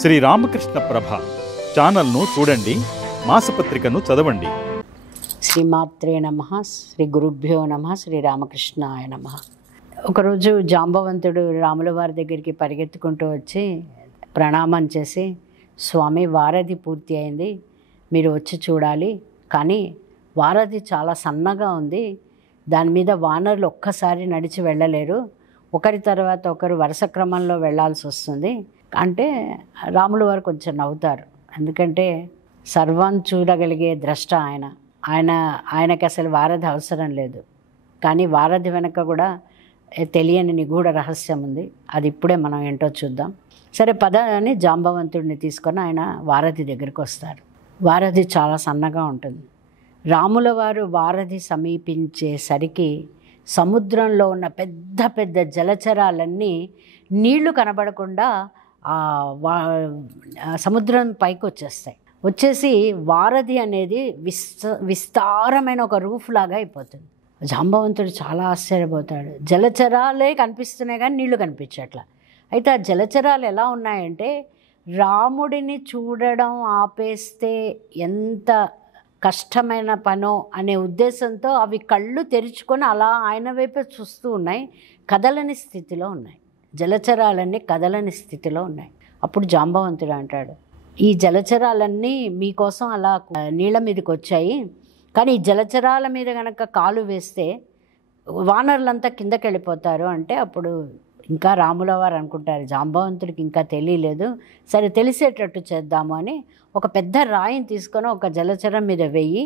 శ్రీ రామకృష్ణ ప్రభ ఛానల్ను చూడండి, మాసపత్రికను చదవండి. శ్రీమాత్రే నమః. శ్రీ గురుభ్యో నమః. శ్రీ రామకృష్ణాయ నమః. ఒకరోజు జాంబవంతుడు రాముల వారి దగ్గరికి పరిగెత్తుకుంటూ వచ్చి ప్రణామం చేసి, స్వామి వారధి పూర్తి అయింది, మీరు వచ్చి చూడాలి, కానీ వారధి చాలా సన్నగా ఉంది, దాని మీద వానరులు ఒక్కసారి నడిచి వెళ్ళలేరు, ఒకరి తర్వాత ఒకరు వరుస క్రమంలో వెళ్ళాల్సి వస్తుంది అంటే రాముల వారు కొంచెం నవ్వుతారు. ఎందుకంటే సర్వం చూడగలిగే ద్రష్ట ఆయనకి అసలు వారధి అవసరం లేదు. కానీ వారధి వెనక కూడా తెలియని నిగూఢ రహస్యం ఉంది. అది ఇప్పుడే మనం ఏంటో చూద్దాం. సరే పద అని జాంబవంతుడిని తీసుకొని ఆయన వారధి దగ్గరికి వస్తారు. వారధి చాలా సన్నగా ఉంటుంది. రాముల వారు వారధి సమీపించేసరికి సముద్రంలో ఉన్న పెద్ద పెద్ద జలచరాలన్నీ నీళ్లు కనబడకుండా సముద్రం పైకి వచ్చేస్తాయి. వచ్చేసి వారధి అనేది విస్తారమైన ఒక రూఫ్ లాగా అయిపోతుంది. జాంబవంతుడు చాలా ఆశ్చర్యపోతాడు. జలచరాలే కనిపిస్తున్నాయి కానీ నీళ్లు కనిపించట్లా. అయితే ఆ జలచరాలు ఎలా ఉన్నాయంటే, రాముడిని చూడడం ఆపేస్తే ఎంత కష్టమైన పనో అనే ఉద్దేశంతో అవి కళ్ళు తెరుచుకొని అలా ఆయన వైపే చూస్తూ ఉన్నాయి. కదలని స్థితిలో ఉన్నాయి. జలచరాలన్నీ కదలని స్థితిలో ఉన్నాయి. అప్పుడు జాంబవంతుడు అంటాడు, ఈ జలచరాలన్నీ మీకోసం అలా నీళ్ళ మీదకి వచ్చాయి, కానీ ఈ జలచరాల మీద కనుక కాలు వేస్తే వానరులంతా కిందకి వెళ్ళిపోతారు అంటే, అప్పుడు ఇంకా రాముల వారు అనుకుంటారు జాంబవంతుడికి ఇంకా తెలియలేదు, సరే తెలిసేటట్టు చేద్దాము అని ఒక పెద్ద రాయిని తీసుకొని ఒక జలచరం మీద వెయ్యి,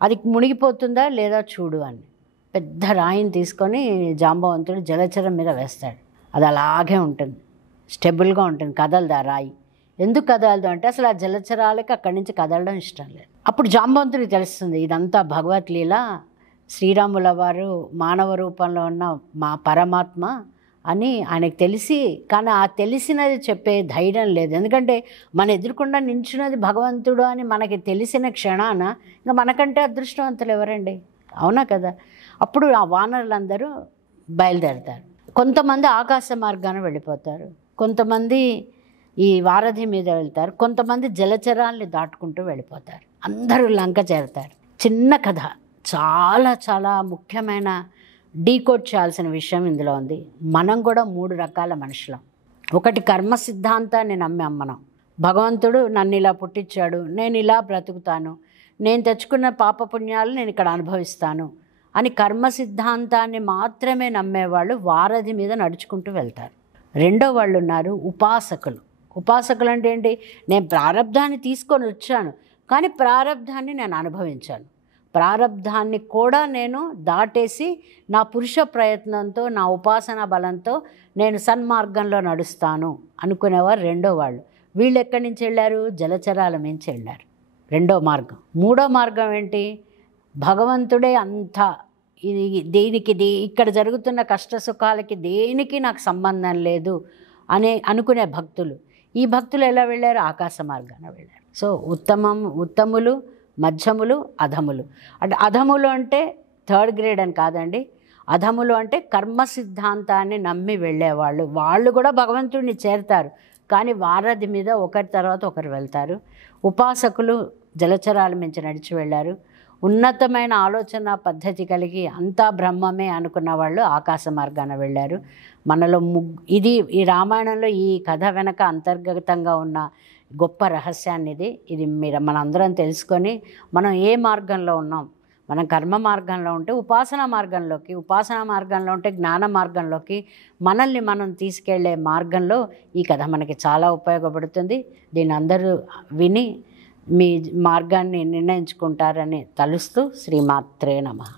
అది మునిగిపోతుందా లేదా చూడు అని పెద్ద రాయిని తీసుకొని జాంబవంతుడు జలచరం మీద వేస్తాడు. అది అలాగే ఉంటుంది, స్టెబుల్గా ఉంటుంది, కదలదు ఆ రాయి. ఎందుకు కదలదు అంటే అసలు ఆ జలచరాలకి అక్కడి నుంచి కదలడం ఇష్టం లేదు. అప్పుడు జాంబవంతుడికి తెలుస్తుంది ఇదంతా భగవత్ లీల, శ్రీరాముల వారు మానవ రూపంలో ఉన్న మా పరమాత్మ అని ఆయనకు తెలిసి, కానీ ఆ తెలిసినది చెప్పే ధైర్యం లేదు. ఎందుకంటే మన ఎదురుకుండా నించున్నది భగవంతుడు అని మనకి తెలిసిన క్షణాన ఇంకా మనకంటే అదృష్టవంతులు ఎవరండి, అవునా కదా. అప్పుడు ఆ వానరులందరూ బయలుదేరుతారు. కొంతమంది ఆకాశ మార్గాన వెళ్ళిపోతారు, కొంతమంది ఈ వారధి మీద వెళ్తారు, కొంతమంది జలచరాల్ని దాటుకుంటూ వెళ్ళిపోతారు. అందరూ లంక చేరుతారు. చిన్న కథ, చాలా చాలా ముఖ్యమైన డీకోడ్ చేయాల్సిన విషయం ఇందులో ఉంది. మనం కూడా 3 రకాల మనుషులం. ఒకటి కర్మ సిద్ధాంతాన్ని నమ్మాం మనం. భగవంతుడు నన్ను ఇలా పుట్టించాడు, నేను ఇలా బ్రతుకుతాను, నేను తెచ్చుకున్న పాపపుణ్యాలు నేను ఇక్కడ అనుభవిస్తాను అని కర్మ సిద్ధాంతాన్ని మాత్రమే నమ్మేవాళ్ళు వారధి మీద నడుచుకుంటూ వెళ్తారు. రెండో వాళ్ళు ఉన్నారు ఉపాసకులు. ఉపాసకులు అంటే ఏంటి, నేను ప్రారబ్ధాన్ని తీసుకొని వచ్చాను, కానీ ప్రారబ్ధాన్ని నేను అనుభవించాను, ప్రారబ్ధాన్ని కూడా నేను దాటేసి నా పురుష ప్రయత్నంతో నా ఉపాసనా బలంతో నేను సన్మార్గంలో నడుస్తాను అనుకునేవారు రెండో వాళ్ళు. వీళ్ళు ఎక్కడి నుంచి వెళ్ళారు, జలచరాల నుంచి వెళ్ళారు. రెండో మార్గం. మూడో మార్గం ఏంటి, భగవంతుడే అంతా, దీనికి ఇక్కడ జరుగుతున్న కష్ట సుఖాలకి దేనికి నాకు సంబంధం లేదు అనుకునే భక్తులు. ఈ భక్తులు ఎలా వెళ్ళారు, ఆకాశ మార్గాన వెళ్ళారు. సో ఉత్తములు, మధ్యములు, అధములు. అంటే అధములు అంటే 3rd గ్రేడ్ అని కాదండి. అధములు అంటే కర్మ సిద్ధాంతాన్ని నమ్మి వెళ్ళేవాళ్ళు. వాళ్ళు కూడా భగవంతుడిని చేరుతారు, కానీ వారధి మీద ఒకరి తర్వాత ఒకరు వెళ్తారు. ఉపాసకులు జలచరాల మించి నడిచి వెళ్ళారు. ఉన్నతమైన ఆలోచన పద్ధతి కలిగి అంతా బ్రహ్మమే అనుకున్న వాళ్ళు ఆకాశ మార్గాన వెళ్ళారు. మనలో ఇది ఈ రామాయణంలో ఈ కథ వెనక అంతర్గతంగా ఉన్న గొప్ప రహస్యాన్ని ఇది మనందరం తెలుసుకొని మనం ఏ మార్గంలో ఉన్నాం. మనం కర్మ మార్గంలో ఉంటే ఉపాసనా మార్గంలోకి, ఉపాసనా మార్గంలో ఉంటే జ్ఞాన మార్గంలోకి, మనల్ని మనం తీసుకెళ్లే మార్గంలో ఈ కథ మనకి చాలా ఉపయోగపడుతుంది. దీన్ని అందరూ విని మీ మార్గాన్ని నిర్ణయించుకుంటారని తలుస్తూ శ్రీమాత్రే నమః.